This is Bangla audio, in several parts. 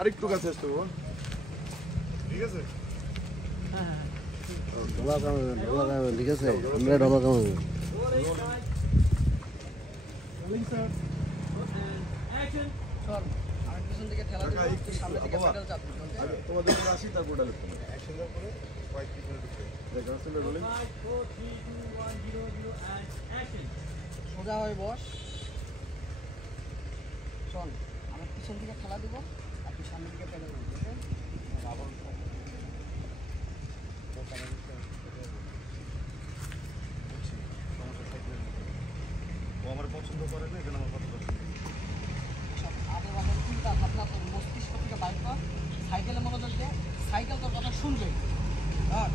আরেকটু কাছে আসতে বল, ঠিক আছে? হ্যাঁ ঢোলা কামাবেন, ঠিক আছে? আমরা ঢোলা কামাবো। তোমাদের আসি তারপর একসঙ্গে করে কয়েক রোলিং। সোজা হয়ে বস। শোন, আমি পিছন দিকে খেলা দিব আর তুই সামনের দিকে পেলে দেবো, ঠিক আছে? ও আমার পছন্দ করে না, এজন্য আমার কথা পছন্দ। আগে বাগে চিন্তা ভাবনা তোর মস্তিষ্ক থেকে বাইর কর, সাইকেলে মনোযোগ দে, সাইকেল তোর কথা শুনবে। আর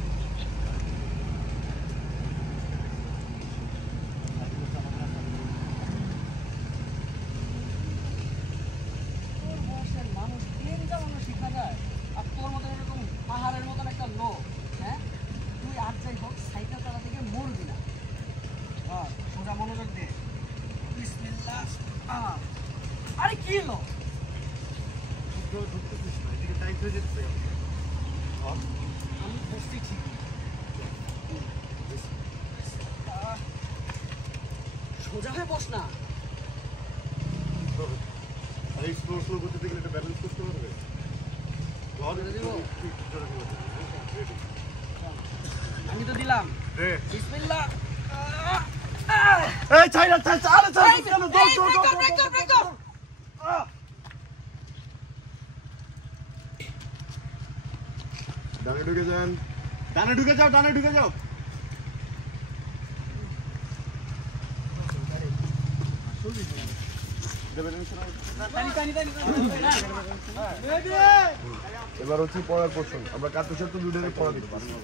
তোর বয়সের মানুষ প্লেন চালানো শিখা যায়, আর তোর মতো এরকম পাহাড়ের মতন একটা লোক, হ্যাঁ? তুই আর যাই হোক সাইকেল চালা থেকে মরবি না। হ্যাঁ, সোজা মনোযোগ দে। বিসমিল্লাহ। আরে কি হলো? এদিকে টাইট হয়ে যেতে আমি বসছি ঠিক। সোজা হয়ে বস না। আর এই স্লো স্লো করতে গেলে এটা ব্যালেন্স করতে পারবে? আমি তো দিলাম। দে। বিসমিল্লাহ। এই ছাইরা ছাই আরে ছাই কেন দৌড় দৌড় দৌড়। ডানে ঢুকে যান, ডানে ঢুকে যাও, ডানে ঢুকে যাও। এবার হচ্ছে পড়ার পোর্শন। আমরা কাটতে সাথে দুটোরে পড়া দেখতে পারবো।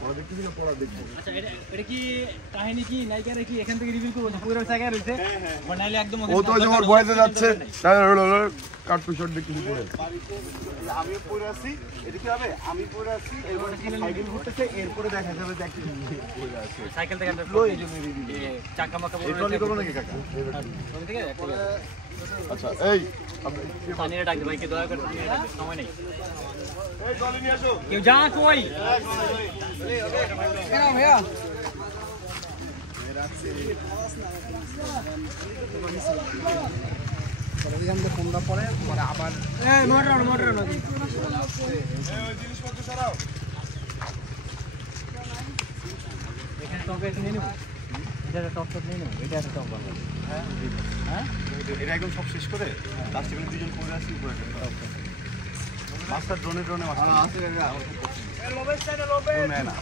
পড়া দেখতেছি না, পড়া দেখবো। আচ্ছা এটা কি কাহিনী কি নায়িকারা কি এখান থেকে রিভিল করব না পুরো জায়গায় রইছে বানাইলে একদম ও তো যে ওর ভয়েসে যাচ্ছে কাটতে শট দেখতেছি পড়ে। আমি পড়ে আছি, এটা কি হবে? আমি পড়ে আছি, এরপরে কি সাইকেল ঘুরতেছে, এরপরে দেখা যাবে যে একটা পড়ে আছে। সাইকেল থেকে একটা ফ্লো এই জন্য রিভিল। চাকা মাকা এই ট্রলি করব নাকি কাকা? ওখান থেকে একটা আচ্ছা এই আপনি পানিরে ডাক দে ভাই কে দয়া করে পানিরে ডাক দে সময় নেই এই ট্রলি নিয়ে আসো। কেউ যা কই কেন ভাইয়া? ফোনটা পরে আবার মোটর এই ওই জিনিসপত্র সরাও। এখানে টপ একটা নিয়ে নেব এটা টপ নিয়ে নেব এটা একটা টপ বানাবো হ্যাঁ এটা একদম সব শেষ করে লাস্টে করে দুজন পড়ে আসি উপরে একটা মাস্টার ড্রোনে মাস্টার আছে। লোবের সাইডে লোবের। না